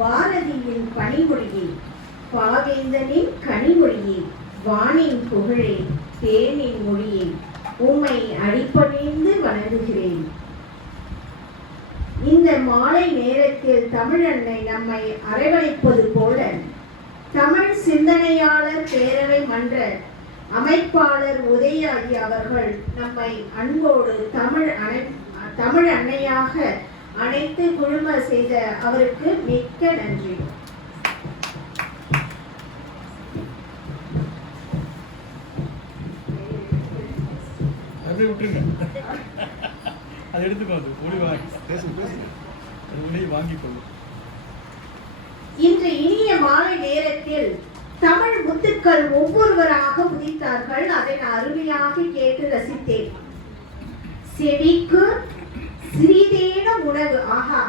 பாரதியின் பணிமொழியே, பாவேந்தனின் கனிமொழியே, வானின் புகழே, தேனின் மொழியே, உம்மை அடிபணிந்து வணங்குகிறேன். இந்த மாலை நேரத்தில் தமிழன்னை நம்மை அரவணைப்பது போல தமிழ் சிந்தனையாளர் பேரவை மன்ற அமைப்பாளர் உதயாகி அவர்கள் நம்மை அன்போடு தமிழ் அன்னையாக அனைத்து குழும செய்த அவருக்கு மிக்க நன்றி. இன்று இனிய மாலை நேரத்தில் தமிழ் முத்துக்கள் ஒவ்வொருவராக உதித்தார்கள். அதை நான் அருமையாக கேட்டு ரசித்தேன். செவிக்கு சிறிதேனும் உணவு, ஆஹா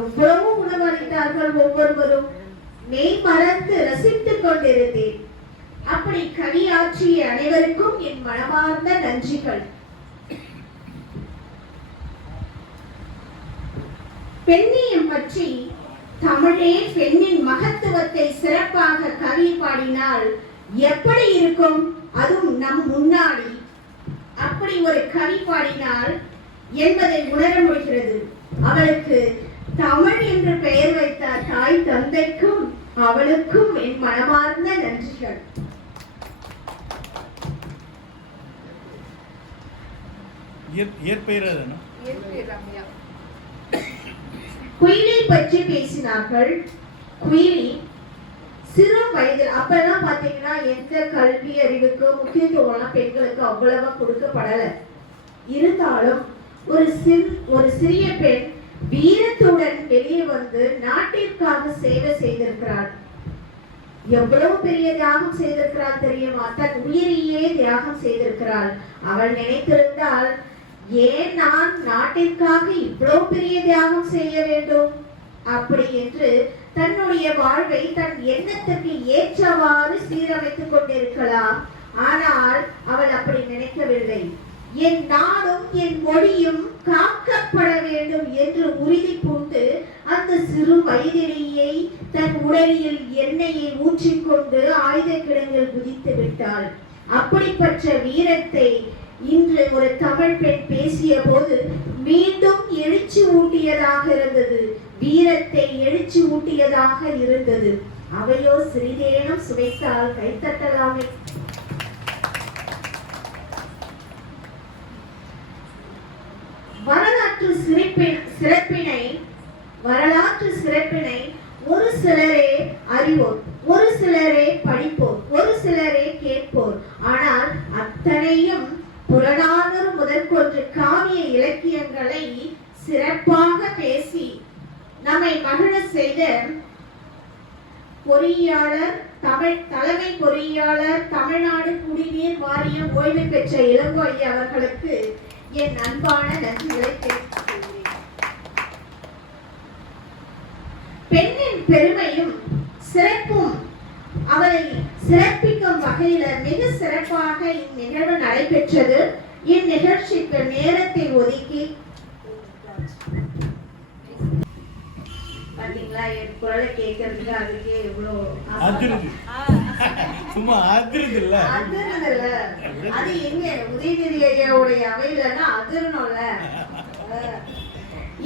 எவ்வளவு உணவு அளித்தார்கள் ஒவ்வொருவரும். மெய் மறந்து ரசித்துக் கொண்டிருந்தேன். அப்படி கவியாற்றிய அனைவருக்கும் என் மனமார்ந்த நன்றிகள். பெண்ணியம் பற்றி தமிழே பெண்ணின் மகத்துவத்தை சிறப்பாக கவி பாடினால் எப்படி இருக்கும்? அதுவும் நம் முன்னாடி அப்படி ஒரு கவி பாடினால் என்பதை உணர முடிகிறது. அவளுக்கு தமிழ் என்று பெயர் வைத்த தாய் தந்தைக்கும் அவளுக்கும் என் மனமார்ந்த நன்றிகள். குயிலை பற்றி பேசினார்கள். குயிலி சிறு வயதில், அப்பெல்லாம் பாத்தீங்கன்னா எந்த கல்வி அறிவுக்கு முக்கியத்துவம் பெண்களுக்கு அவ்வளவா கொடுக்கப்படல. இருந்தாலும் ஒரு சிறிய பெண் வீரத்துடன் வெளியே வந்து நாட்டிற்காக சேவை செய்திருக்கிறாள். எவ்வளவு பெரிய தியாகம் செய்திருக்கிறாள் தெரியுமா? தன் உயிரையே தியாகம் செய்திருக்கிறாள். அவள் நினைத்திருந்தால் ஏன் நான் நாட்டிற்காக இவ்வளவு பெரிய தியாகம் செய்ய வேண்டும் அப்படி என்று தன்னுடைய வாழ்வை தன் எண்ணத்துக்கு ஏற்றவாறு சீரமைத்துக் கொண்டிருக்கலாம். ஆனால் அவள் அப்படி நினைக்கவில்லை. என் நாடும் என் மொழியும் காக்கப்பட வேண்டும் என்று உறுதி பூண்டு அந்த சிறு வயதிலேயே தன் உடலில் எண்ணெயை ஊற்றிக்கொண்டு ஆயுத கிடங்கில் குதித்து விட்டாள். அப்படிப்பட்ட வீரத்தை இன்று ஒரு தமிழ் பெண் பேசிய போது மீண்டும் எழுச்சி ஊட்டியதாக இருந்தது. வீரத்தை எழுச்சி ஊட்டியதாக இருந்தது. அவையோ சிறிதேனும் சுவைத்தால் கைத்தட்டலாமே. வரலாற்று சிறப்பினை ஒரு சிலரே அறிவோர், ஒரு சிலரே படிப்போர், ஒரு சிலரே கேட்போர். ஆனால் அத்தனையும் புறநானூறு முதற்கொண்டு காவிய இலக்கியங்களை சிறப்பாக பேசி நம்மை மகிழ செய்த தலைமை பொறியாளர், தமிழ்நாடு குடிநீர் வாரியம் ஓய்வு பெற்ற இளங்கோ ஐயா அவர்களுக்கு என் அன்பான நன்றிகளை தெரிவித்துக் கொள்கிறேன். பெண்ணின் பெருமையும் சிறப்பும் அவரை சிறப்பிக்கும் வகையில மிக சிறப்பாக இந்நிகழ்வு நடைபெற்றது. இந்நிகழ்ச்சிக்கு நேரத்தை ஒதுக்கி பாத்தீங்களா என் குரலை கேட்கறதுக்கு அதுக்கே எவ்வளவு அது எங்க உதயநிதி ஐயாவுடைய அவையிலன்னா அதிரணும்ல.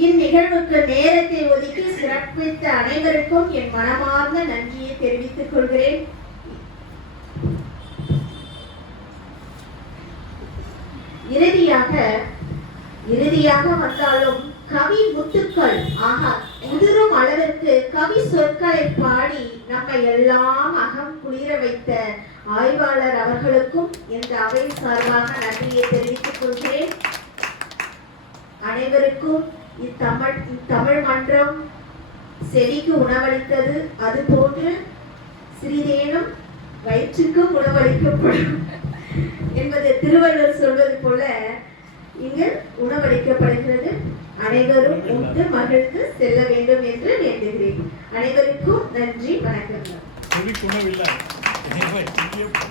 இந்நிகழ்வுக்கு நேரத்தை ஒதுக்கி சிறப்பித்த அனைவருக்கும் என் மனமார்ந்த நன்றியை தெரிவித்துக் கொள்கிறேன். இறுதியாக வந்தாலும் கவி முத்துக்கள் ஆகா உதிரும் அளவிற்கு கவி சொற்களை பாடி நம்மை எல்லாம் அகம் குளிர வைத்த ஆய்வாளர் அவர்களுக்கும் இந்த அவை சார்பாக நன்றியை தெரிவித்துக் கொள்கிறேன். அனைவருக்கும் இத்தமிழ் மன்றம் செவிக்கு உணவளித்தது. அதுபோன்று சிறிதேனும் வயிற்றுக்கும் உணவளிக்கப்படும் என்பது திருவள்ளுவர் சொல்வது போல இங்கு உணவளிக்கப்படுகிறது. அனைவரும் உண்டு மகிழ்ந்து செல்ல வேண்டும் என்று வேண்டுகிறேன். அனைவருக்கும் நன்றி, வணக்கம்.